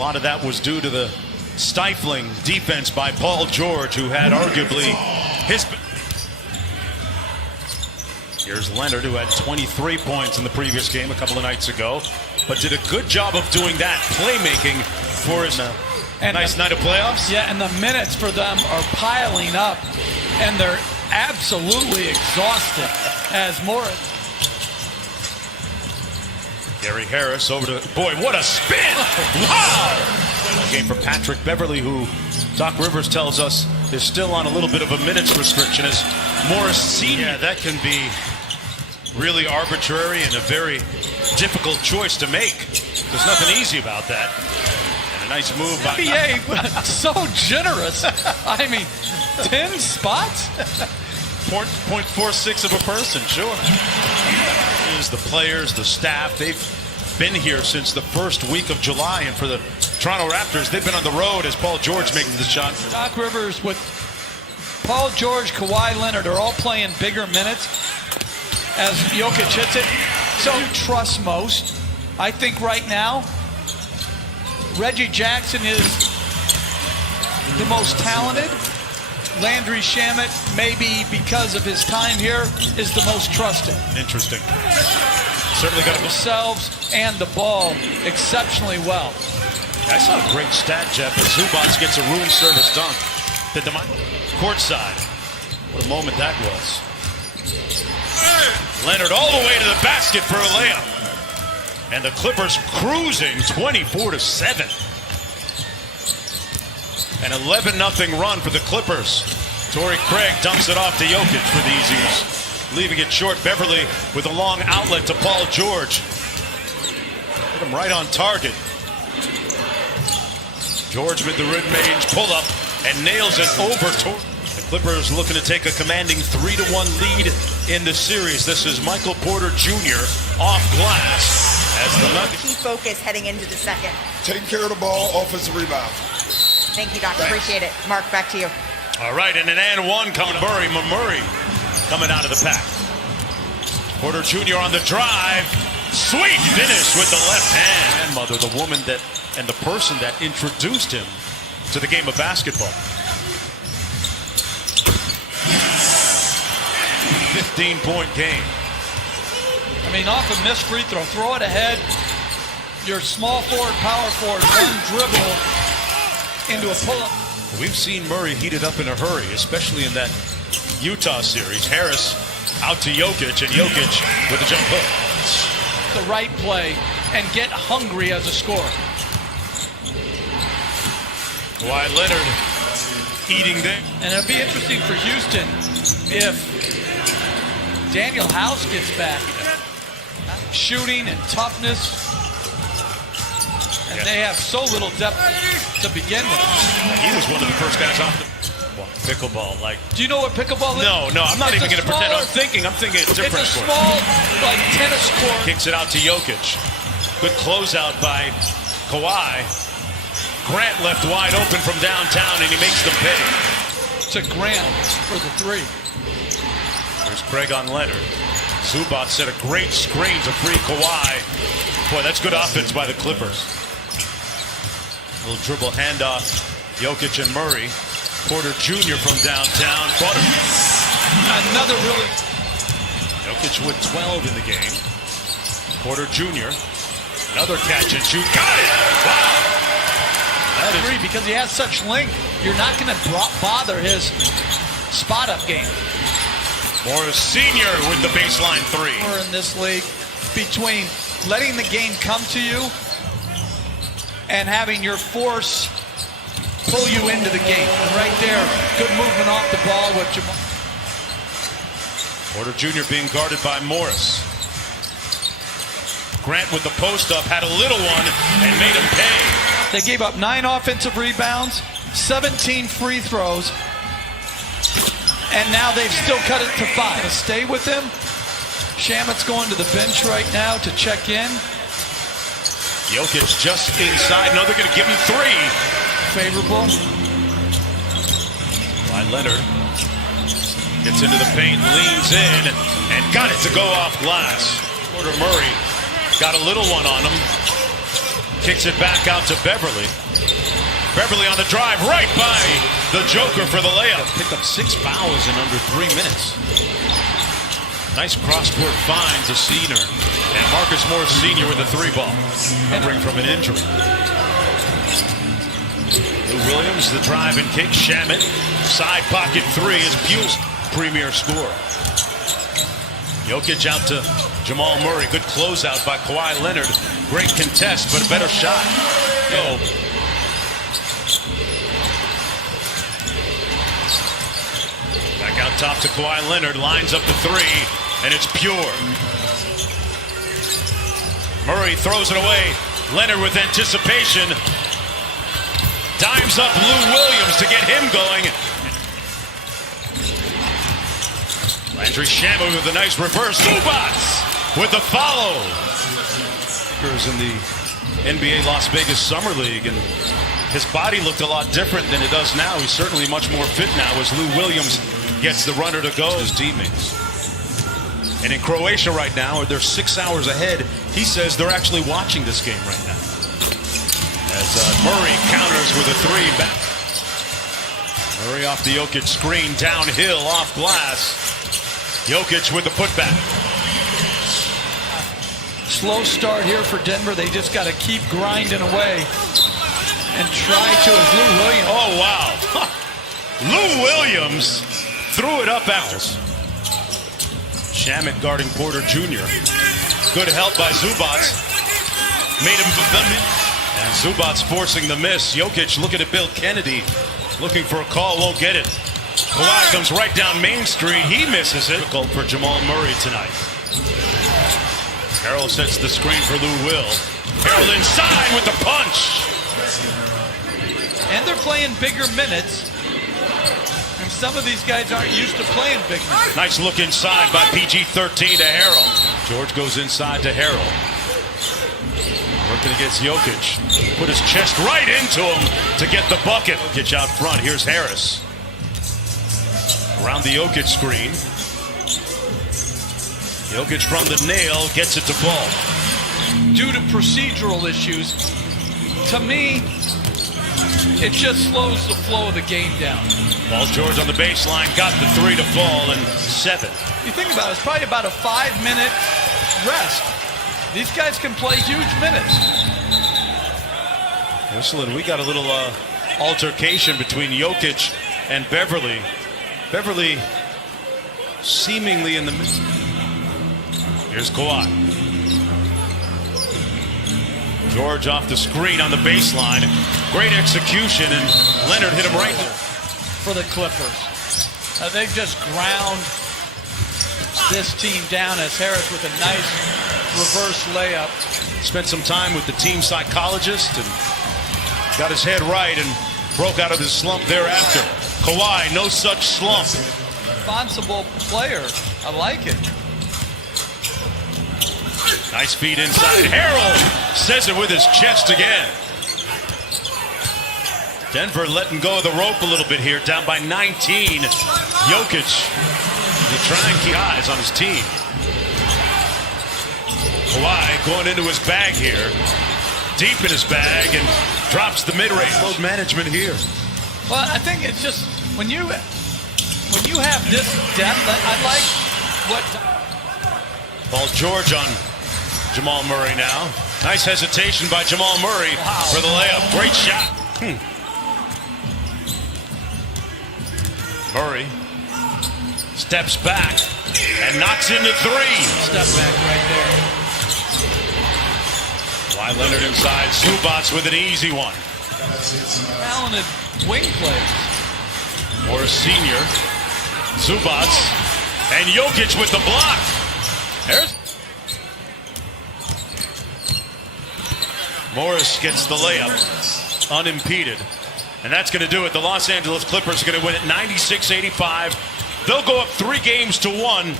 lot of that was due to the stifling defense by Paul George, who had arguably his... Here's Leonard, who had 23 points in the previous game a couple of nights ago, but did a good job of doing that, playmaking for his nice night of playoffs. Yeah, and the minutes for them are piling up, and they're absolutely exhausted as Morris. Gary Harris over to, boy, what a spin! Wow! Game for Patrick Beverly, who Doc Rivers tells us is still on a little bit of a minutes restriction as Morris Sr. Yeah, that can be really arbitrary and a very difficult choice to make. There's nothing easy about that. And a nice move by... NBA, so generous. I mean, 10 spots? 0.46 of a person, sure. The players, the staff, they've been here since the first week of July, and for the Toronto Raptors, they've been on the road as Paul George making the shot. Doc Rivers with Paul George, Kawhi Leonard are all playing bigger minutes as Jokic hits it. So trust most. I think right now, Reggie Jackson is the most talented. Landry Shamet, maybe because of his time here, is the most trusted. Interesting. Certainly got themselves and the ball exceptionally well. I saw a great stat, Jeff, as Zubac gets a room service dunk. Courtside. What a moment that was. Leonard all the way to the basket for a layup. And the Clippers cruising 24-7. An 11-0 run for the Clippers. Torrey Craig dumps it off to Jokic for the easy one. Leaving it short. Beverly with a long outlet to Paul George. Put him right on target. George with the mid-range pull-up and nails it over Torrey. The Clippers looking to take a commanding 3-1 lead in the series. This is Michael Porter Jr. off glass as the Nuggets. Key focus heading into the second. Taking care of the ball, offensive rebound. Thank you, Doc. Appreciate it. Mark, back to you. All right, and an and one coming. Murray coming out of the pack. Porter Jr. on the drive. Sweet finish with the left hand. Grandmother, the woman that and the person that introduced him to the game of basketball. 15-point game. I mean, off a missed free throw, throw it ahead. Your small forward, power forward, one dribble into a pull-up. We've seen Murray heated up in a hurry, especially in that Utah series. Harris out to Jokic, and Jokic with a jump hook. The right play and get hungry as a scorer. Kawhi Leonard eating there. And it'll be interesting for Houston if Daniel House gets back. Shooting and toughness. And they have so little depth to begin with. He was one of the first guys off the pickleball. Like, do you know what pickleball is? No, I'm not even going to pretend. I'm thinking it's different. It's a small, like, tennis court. Kicks it out to Jokic. Good closeout by Kawhi. Grant left wide open from downtown, and he makes them pay. To Grant for the three. There's Craig on Leonard. Zubac set a great screen to free Kawhi. Boy, that's good offense by the Clippers. Little dribble handoff. Jokic and Murray. Porter Jr. from downtown. Another really... Jokic with 12 in the game. Porter Jr. Another catch and shoot. Got it! Wow! That is... Three, because he has such length, you're not going to bother his spot-up game. Morris Sr. with the baseline three. We're in this league between letting the game come to you and having your force pull you into the game. And right there, good movement off the ball with Jamal. Porter Jr. being guarded by Morris. Grant with the post up, had a little one and made him pay. They gave up 9 offensive rebounds, 17 free throws, and now they've still cut it to 5. Stay with him. Shamet's going to the bench right now to check in. Jokic just inside. No, they're going to give him 3. Favorable. By Leonard. Gets into the paint, leans in, and got it to go off glass. Porter Murray got a little one on him. Kicks it back out to Beverly. Beverly on the drive, right by the Joker for the layup. Picked up 6 fouls in under 3 minutes. Nice cross-court find to Senior. And Marcus Morris Sr. with a 3-ball. Recovering from an injury. Lou Williams, the drive and kick. Shamet, side pocket 3 is Buell's premier score. Jokic out to Jamal Murray. Good closeout by Kawhi Leonard. Great contest, but a better shot. Go. Back out top to Kawhi Leonard. Lines up the 3, and it's pure. Murray throws it away. Leonard with anticipation. Dimes up Lou Williams to get him going. Landry Shamet with a nice reverse. Zubats with the follow. In the NBA Las Vegas Summer League, and his body looked a lot different than it does now. He's certainly much more fit now as Lou Williams gets the runner to go. His teammates. And in Croatia right now, they're 6 hours ahead. He says they're actually watching this game right now. As Murray counters with a 3 back. Murray off the Jokic screen, downhill, off glass. Jokic with the putback. Slow start here for Denver. They just got to keep grinding away and try to, as Lou Williams. Oh, wow. Lou Williams threw it up Owls. Shamet guarding Porter Jr. Good help by Zubats. Made him. And Zubats forcing the miss. Jokic looking at Bill Kennedy. Looking for a call, won't get it. Kawhi comes right down Main Street. He misses it. Difficult for Jamal Murray tonight. Harrell sets the screen for Lou Will. Harrell inside with the punch. And they're playing bigger minutes. And some of these guys aren't used to playing big minutes. Nice look inside by PG-13 to Harrell. George goes inside to Harrell. Working against Jokic. Put his chest right into him to get the bucket. Jokic out front. Here's Harris. Around the Jokic screen. Jokic from the nail gets it to Ball. Due to procedural issues, to me, it just slows the flow of the game down. Paul George on the baseline, got the 3 to fall, and 7. You think about it, it's probably about a 5-minute rest. These guys can play huge minutes. Listen, we got a little altercation between Jokic and Beverly. Beverly seemingly in the midst. Here's Kawhi. George off the screen on the baseline. Great execution, and Leonard hit him right for the Clippers. They've just ground this team down as Harris with a nice reverse layup. Spent some time with the team psychologist and got his head right and broke out of his slump thereafter. Kawhi, no such slump. Responsible player. I like it. Nice feed inside. Harrell says it with his chest again. Denver letting go of the rope a little bit here, down by 19. Jokic, to try and keep eyes on his team. Kawhi going into his bag here, deep in his bag, and drops the mid-range. Load management here. Well, I think it's just when you have this depth, I like what. Paul George on Jamal Murray now. Nice hesitation by Jamal Murray for the layup. Great shot. Murray steps back and knocks into 3. Step back right there. Kawhi Leonard inside. Zubats with an easy one. Talented wing players. Morris Sr. Zubats. And Jokic with the block. There's Morris gets the layup unimpeded. And that's going to do it. The Los Angeles Clippers are going to win it 96-85. They'll go up 3 games to 1.